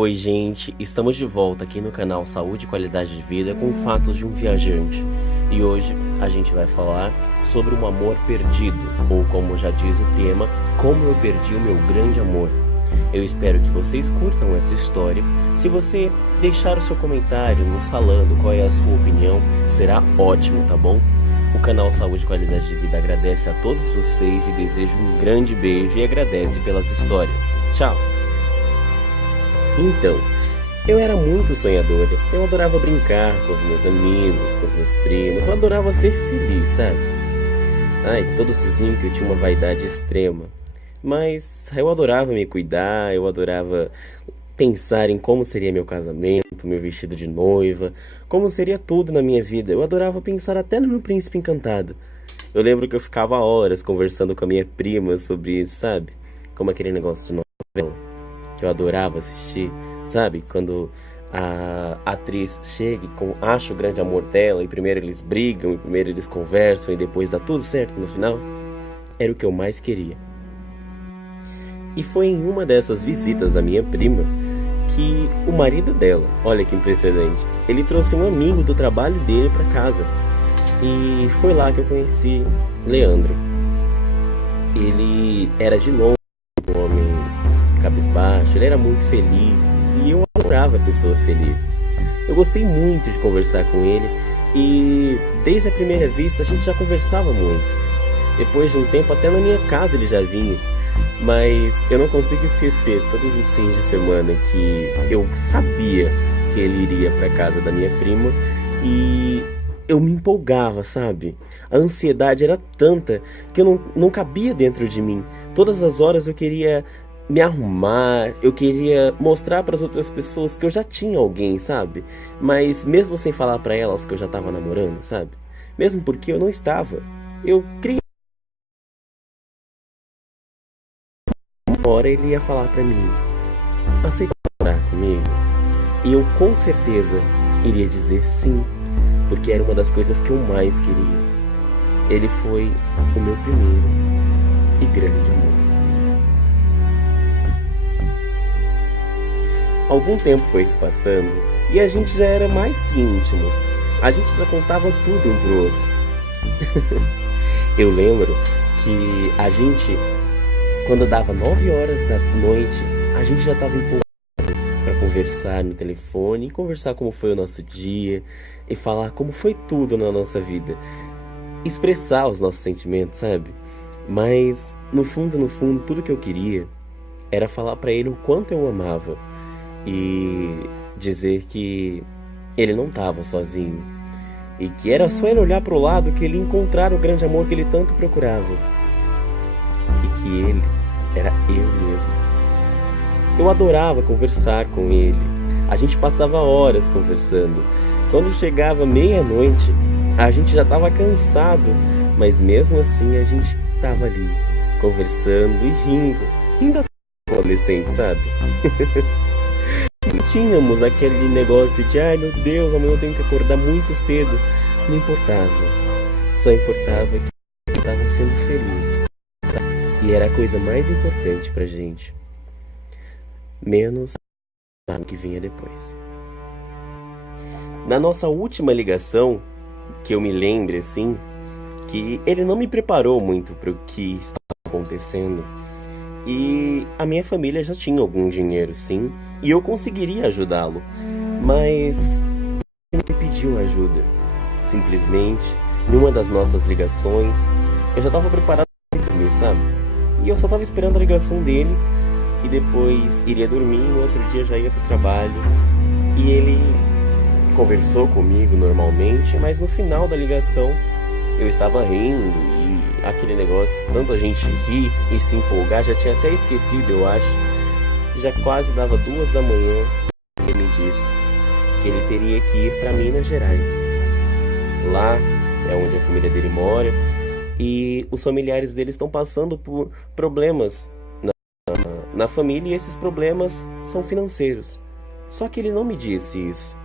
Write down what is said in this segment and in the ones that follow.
Oi, gente, estamos de volta aqui no canal Saúde e Qualidade de Vida com fatos de um viajante. E hoje a gente vai falar sobre um amor perdido, ou como já diz o tema, como eu perdi o meu grande amor. Eu espero que vocês curtam essa história. Se você deixar o seu comentário nos falando qual é a sua opinião, será ótimo, tá bom? O canal Saúde e Qualidade de Vida agradece a todos vocês e deseja um grande beijo e agradece pelas histórias. Tchau! Então, eu era muito sonhadora, eu adorava brincar com os meus amigos, com os meus primos, eu adorava ser feliz, sabe? Ai, todos diziam que eu tinha uma vaidade extrema, mas eu adorava me cuidar, eu adorava pensar em como seria meu casamento, meu vestido de noiva, como seria tudo na minha vida, eu adorava pensar até no meu príncipe encantado. Eu lembro que eu ficava horas conversando com a minha prima sobre isso, sabe? Como aquele negócio de novela que eu adorava assistir, sabe? Quando a atriz chega e acha o grande amor dela, e primeiro eles brigam, e primeiro eles conversam, e depois dá tudo certo no final. Era o que eu mais queria. E foi em uma dessas visitas à minha prima que o marido dela, olha que impressionante, ele trouxe um amigo do trabalho dele para casa. E foi lá que eu conheci Leandro. Ele era de longe um homem cabisbaixo, ele era muito feliz e eu adorava pessoas felizes. Eu gostei muito de conversar com ele e desde a primeira vista a gente já conversava muito. Depois de um tempo até na minha casa ele já vinha, mas eu não consigo esquecer todos os fins de semana que eu sabia que ele iria para casa da minha prima e eu me empolgava, sabe? A ansiedade era tanta que eu não cabia dentro de mim. Todas as horas eu queria me arrumar, eu queria mostrar para as outras pessoas que eu já tinha alguém, sabe? Mas mesmo sem falar para elas que eu já estava namorando, sabe? Mesmo porque eu não estava. Eu criei. Uma hora ele ia falar para mim: aceita namorar comigo? E eu com certeza iria dizer sim, porque era uma das coisas que eu mais queria. Ele foi o meu primeiro e grande amor. Algum tempo foi se passando e a gente já era mais que íntimos. A gente já contava tudo um pro outro. Eu lembro que a gente, quando dava 9 horas da noite, a gente já estava empolgado para conversar no telefone, conversar como foi o nosso dia e falar como foi tudo na nossa vida. Expressar os nossos sentimentos, sabe? Mas no fundo, tudo que eu queria era falar para ele o quanto eu o amava. E dizer que ele não estava sozinho e que era só ele olhar para o lado que ele ia encontrar o grande amor que ele tanto procurava e que ele era eu mesmo. Eu adorava conversar com ele, a gente passava horas conversando. Quando chegava meia-noite a gente já estava cansado, mas mesmo assim a gente estava ali conversando e rindo até adolescente, sabe? Não tínhamos aquele negócio de ai meu Deus, amanhã eu tenho que acordar muito cedo. Não importava. Só importava que eu estava sendo feliz. E era a coisa mais importante pra gente. Menos o que vinha depois. Na nossa última ligação, que eu me lembre assim, que ele não me preparou muito para o que estava acontecendo. E a minha família já tinha algum dinheiro, sim, e eu conseguiria ajudá-lo. Mas ele me pediu ajuda. Simplesmente, numa das nossas ligações, eu já estava preparado para dormir, sabe? E eu só estava esperando a ligação dele, e depois iria dormir, no outro dia já ia para o trabalho. E ele conversou comigo normalmente, mas no final da ligação eu estava rindo e aquele negócio, tanto a gente rir e se empolgar, já tinha até esquecido, eu acho. Já quase dava 2 da manhã, ele me disse que ele teria que ir para Minas Gerais. Lá é onde a família dele mora e os familiares dele estão passando por problemas na família e esses problemas são financeiros. Só que ele não me disse isso,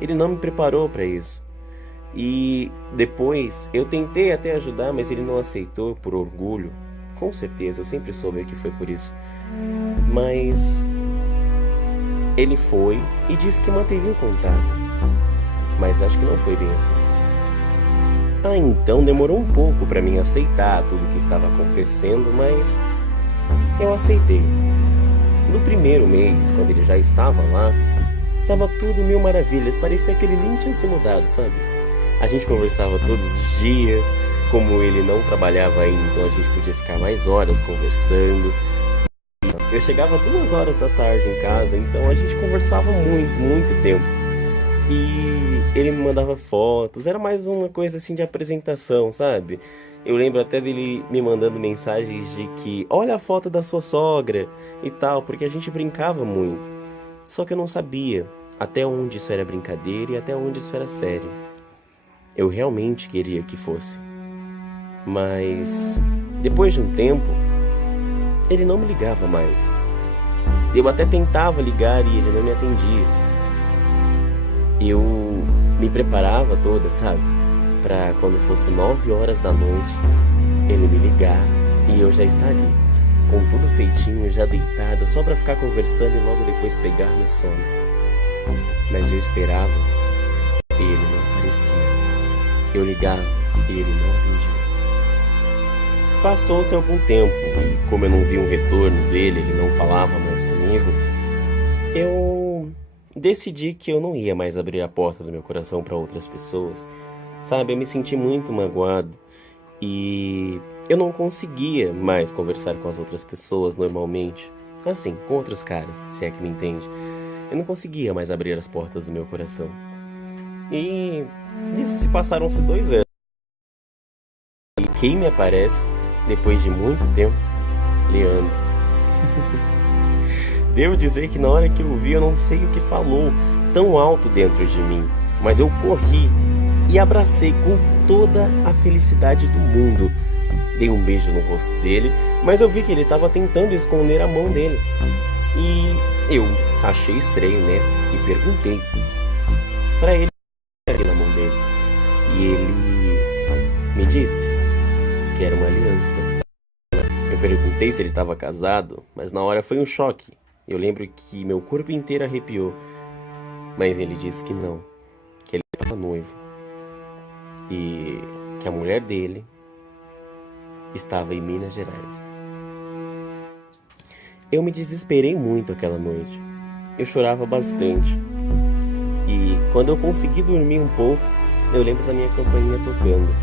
ele não me preparou para isso. E depois eu tentei até ajudar, mas ele não aceitou por orgulho. Com certeza, eu sempre soube que foi por isso. Mas Ele foi e disse que manteria o contato, mas acho que não foi bem assim. Então demorou um pouco para mim aceitar tudo o que estava acontecendo, mas eu aceitei. No primeiro mês, quando ele já estava lá, estava tudo mil maravilhas, parecia que ele nem tinha se mudado, sabe? A gente conversava todos os dias, como ele não trabalhava ainda, então a gente podia ficar mais horas conversando. Eu chegava 2 horas da tarde em casa, então a gente conversava muito tempo. E ele me mandava fotos, era mais uma coisa assim de apresentação, sabe? Eu lembro até dele me mandando mensagens de que olha a foto da sua sogra e tal, porque a gente brincava muito. Só que eu não sabia até onde isso era brincadeira e até onde isso era sério. Eu realmente queria que fosse. Mas depois de um tempo, ele não me ligava mais. Eu até tentava ligar e ele não me atendia. Eu me preparava toda, sabe? Pra quando fosse 9 horas da noite, ele me ligar e eu já estar ali, com tudo feitinho, já deitada, só pra ficar conversando e logo depois pegar no sono. Mas eu esperava e ele não aparecia. Eu ligava e ele não atendia. Passou-se algum tempo e como eu não vi um retorno dele, ele não falava mais comigo, eu decidi que eu não ia mais abrir a porta do meu coração para outras pessoas. Sabe, eu me senti muito magoado e eu não conseguia mais conversar com as outras pessoas normalmente. Assim, com outros caras, se é que me entende. Eu não conseguia mais abrir as portas do meu coração. E nisso se passaram-se 2 anos. E quem me aparece, depois de muito tempo? Leandro. Devo dizer que na hora que eu vi, eu não sei o que falou tão alto dentro de mim, mas eu corri e abracei com toda a felicidade do mundo. Dei um beijo no rosto dele, mas eu vi que ele estava tentando esconder a mão dele. E eu achei estranho, né? E perguntei para ele na mão dele. E ele me disse que era uma aliança. Eu perguntei se ele estava casado, mas na hora foi um choque. Eu lembro que meu corpo inteiro arrepiou. Mas ele disse que não, que ele estava noivo. E que a mulher dele estava em Minas Gerais. Eu me desesperei muito aquela noite. Eu chorava bastante. E quando eu consegui dormir um pouco, eu lembro da minha campainha tocando.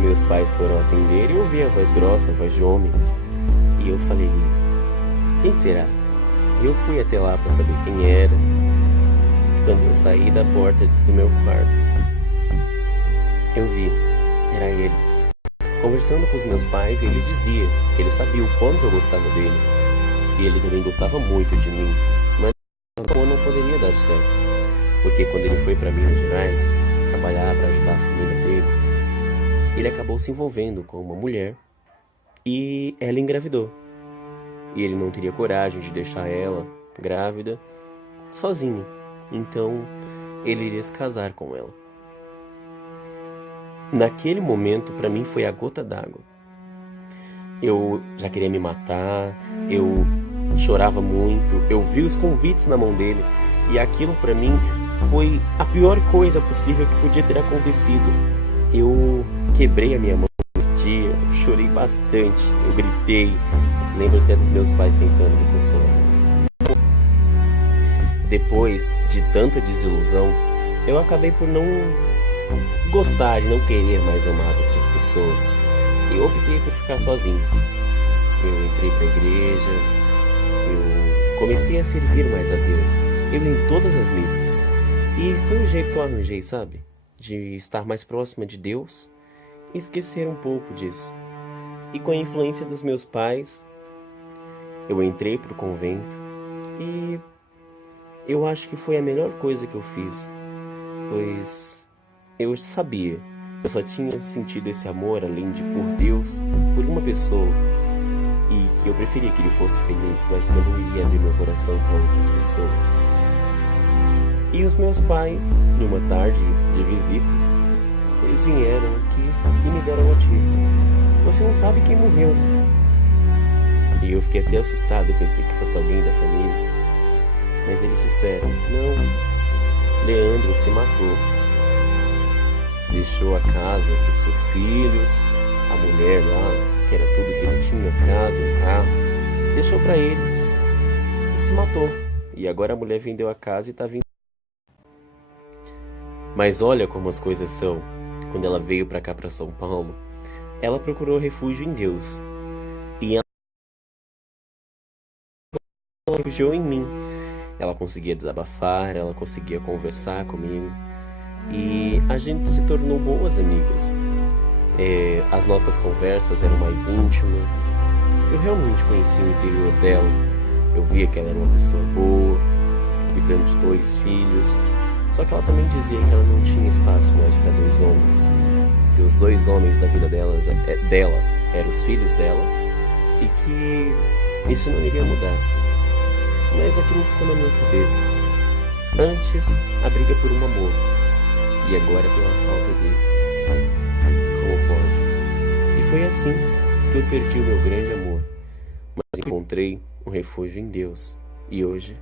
Meus pais foram atender e eu ouvi a voz grossa, a voz de homem. E eu falei, quem será? Eu fui até lá para saber quem era. Quando eu saí da porta do meu quarto, eu vi, era ele. Conversando com os meus pais, ele dizia que ele sabia o quanto eu gostava dele. E ele também gostava muito de mim. Mas o amor não poderia dar certo. Porque quando ele foi para Minas Gerais, trabalhar para ajudar a família dele, ele acabou se envolvendo com uma mulher e ela engravidou. E ele não teria coragem de deixar ela, grávida, sozinho. Então, ele iria se casar com ela. Naquele momento, para mim, foi a gota d'água. Eu já queria me matar, eu chorava muito, eu vi os convites na mão dele e aquilo para mim foi a pior coisa possível que podia ter acontecido. Eu quebrei a minha mão nesse dia, chorei bastante, eu gritei, lembro até dos meus pais tentando me consolar. Depois de tanta desilusão, eu acabei por não gostar e não querer mais amar outras pessoas. Eu optei por ficar sozinho. Eu entrei para a igreja, eu comecei a servir mais a Deus. Eu ia em todas as missas. E foi o jeito que eu arranjei, sabe? De estar mais próxima de Deus e esquecer um pouco disso. E com a influência dos meus pais, eu entrei para o convento e eu acho que foi a melhor coisa que eu fiz, pois eu sabia, eu só tinha sentido esse amor além de por Deus, por uma pessoa, e que eu preferia que ele fosse feliz, mas que eu não iria abrir meu coração para outras pessoas. E os meus pais, numa tarde de visitas, eles vieram aqui e me deram a notícia: você não sabe quem morreu. E eu fiquei até assustado, eu pensei que fosse alguém da família. Mas eles disseram: não, Leandro se matou. Deixou a casa para os seus filhos, a mulher lá, que era tudo que ele tinha, a casa, o carro, deixou para eles e se matou. E agora a mulher vendeu a casa e está vindo. Mas olha como as coisas são. Quando ela veio para cá, para São Paulo, ela procurou refúgio em Deus. E ela refugiou em mim. Ela conseguia desabafar, ela conseguia conversar comigo. E a gente se tornou boas amigas. As nossas conversas eram mais íntimas. Eu realmente conheci o interior dela. Eu via que ela era uma pessoa boa, cuidando de 2 filhos. Só que ela também dizia que ela não tinha espaço mais para 2 homens. Que os 2 homens da vida dela eram os filhos dela. E que isso não iria mudar. Mas aquilo ficou na minha cabeça. Antes, a briga por um amor. E agora pela falta dele. Como pode? E foi assim que eu perdi o meu grande amor. Mas encontrei um refúgio em Deus. E hoje